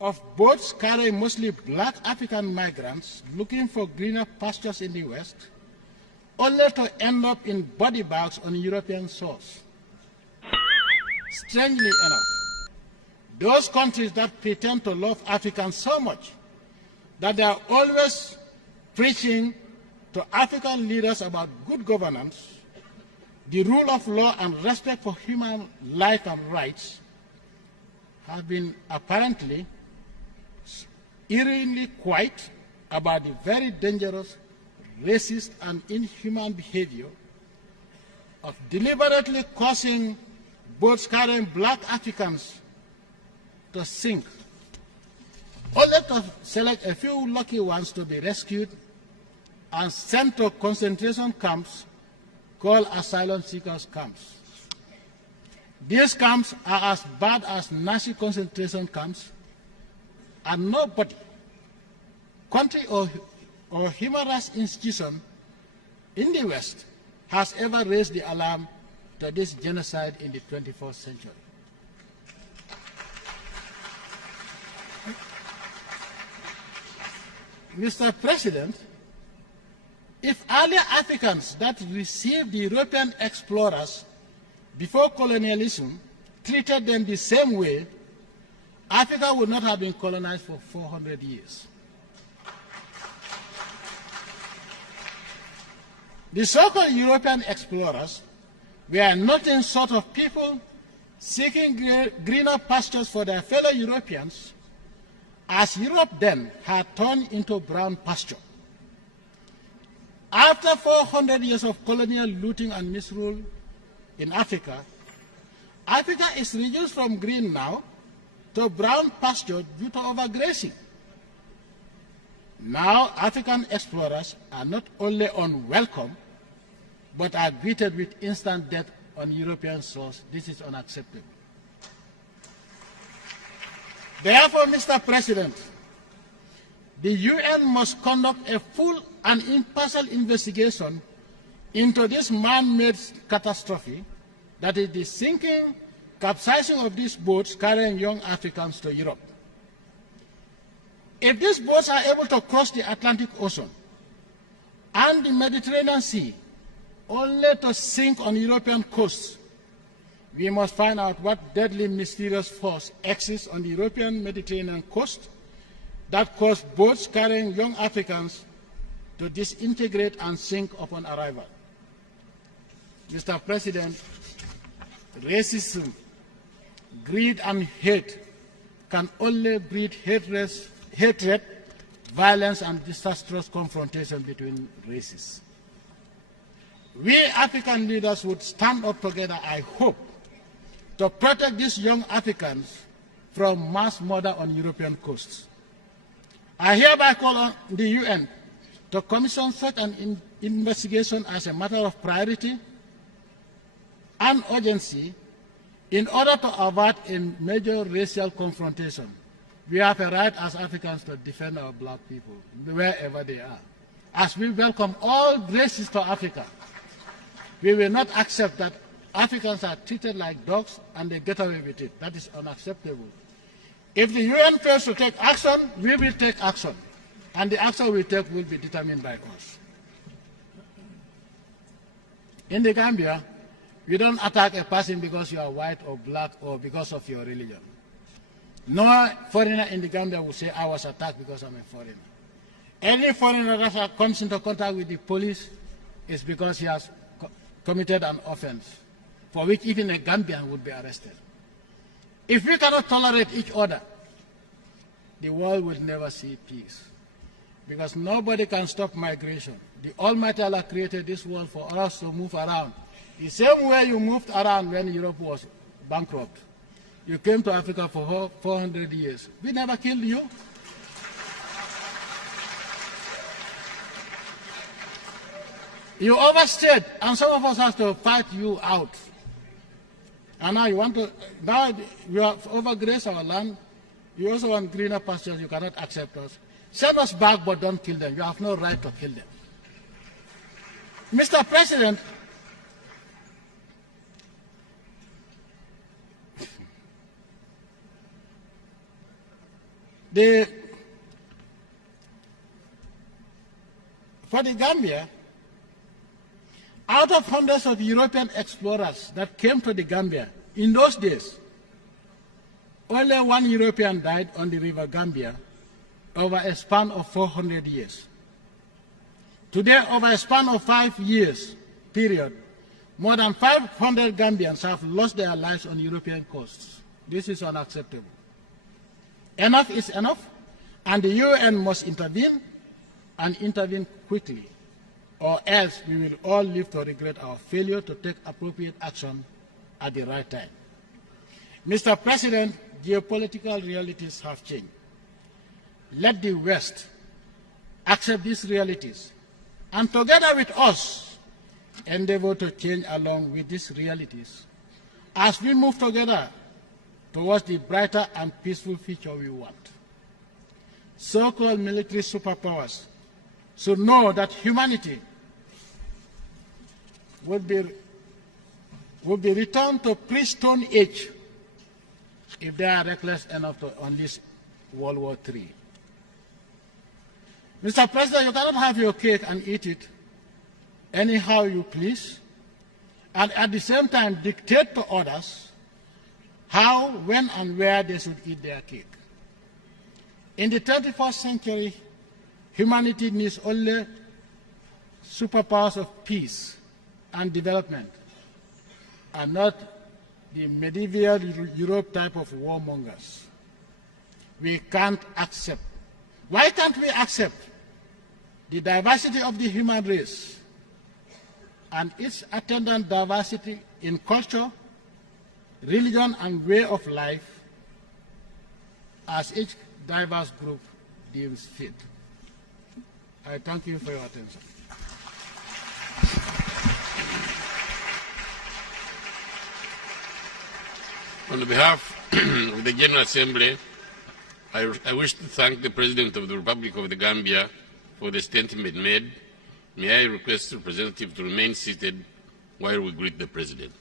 Of boats carrying mostly black African migrants looking for greener pastures in the West, only to end up in body bags on European shores. Strangely enough, those countries that pretend to love Africans so much that they are always preaching to African leaders about good governance, the rule of law and respect for human life and rights, have been apparently eerily quiet about the very dangerous, racist and inhuman behavior of deliberately causing boats carrying black Africans to sink, only to select a few lucky ones to be rescued and sent to concentration camps called asylum seekers camps. These camps are as bad as Nazi concentration camps, and nobody, country or human rights institution in the West has ever raised the alarm to this genocide in the 21st century. Mr. President, if earlier Africans that received the European explorers before colonialism treated them the same way, Africa would not have been colonized for 400 years. The so-called European explorers were nothing short of people seeking greener pastures for their fellow Europeans, as Europe then had turned into brown pasture. After 400 years of colonial looting and misrule in Africa, Africa is reduced from green now to brown pasture due to overgrazing. Now, African explorers are not only unwelcome, but are greeted with instant death on European shores. This is unacceptable. Therefore, Mr. President, the UN must conduct a full and impartial investigation into this man-made catastrophe, that is the sinking, capsizing of these boats carrying young Africans to Europe. If these boats are able to cross the Atlantic Ocean and the Mediterranean Sea only to sink on European coasts, we must find out what deadly mysterious force exists on the European Mediterranean coast that caused boats carrying young Africans to disintegrate and sink upon arrival. Mr. President, racism, greed and hate can only breed hatred, violence and disastrous confrontation between races. We African leaders would stand up together, I hope, to protect these young Africans from mass murder on European coasts. I hereby call on the UN to commission such an investigation as a matter of priority and urgency in order to avert a major racial confrontation. We have a right as Africans to defend our black people wherever they are. As we welcome all races to Africa, we will not accept that Africans are treated like dogs and they get away with it. That is unacceptable. If the UN fails to take action, we will take action. And the action we take will be determined by us. In the Gambia, we don't attack a person because you are white or black or because of your religion. No foreigner in the Gambia will say, I was attacked because I'm a foreigner. Any foreigner that comes into contact with the police is because he has committed an offense for which even a Gambian would be arrested. If we cannot tolerate each other, the world will never see peace. Because nobody can stop migration. The Almighty Allah created this world for us to move around. The same way you moved around when Europe was bankrupt. You came to Africa for 400 years. We never killed you. You overstayed, and some of us have to fight you out. And now now you have overgrazed our land. You also want greener pastures. You cannot accept us. Send us back, but don't kill them. You have no right to kill them. Mr. President, for the Gambia, out of hundreds of European explorers that came to the Gambia in those days, only one European died on the river Gambia over a span of 400 years. Today, over a span of 5 years period, more than 500 Gambians have lost their lives on European coasts. This is unacceptable. Enough is enough, and the UN must intervene, and intervene quickly, or else we will all live to regret our failure to take appropriate action at the right time. Mr. President, geopolitical realities have changed. Let the West accept these realities, and together with us, endeavor to change along with these realities as we move together towards the brighter and peaceful future we want. So-called military superpowers should know that humanity would be returned to pre-Stone Age if they are reckless enough to unleash World War III. Mr. President, you cannot have your cake and eat it anyhow you please, and at the same time dictate to others how, when, and where they should eat their cake. In the 21st century, humanity needs only superpowers of peace and development, and not the medieval Europe type of warmongers. We can't accept. Why can't we accept the diversity of the human race and its attendant diversity in culture, religion, and way of life as each diverse group deems fit? I thank you for your attention. On behalf of the General Assembly, I wish to thank the President of the Republic of the Gambia for the statement made. May I request the representative to remain seated while we greet the President.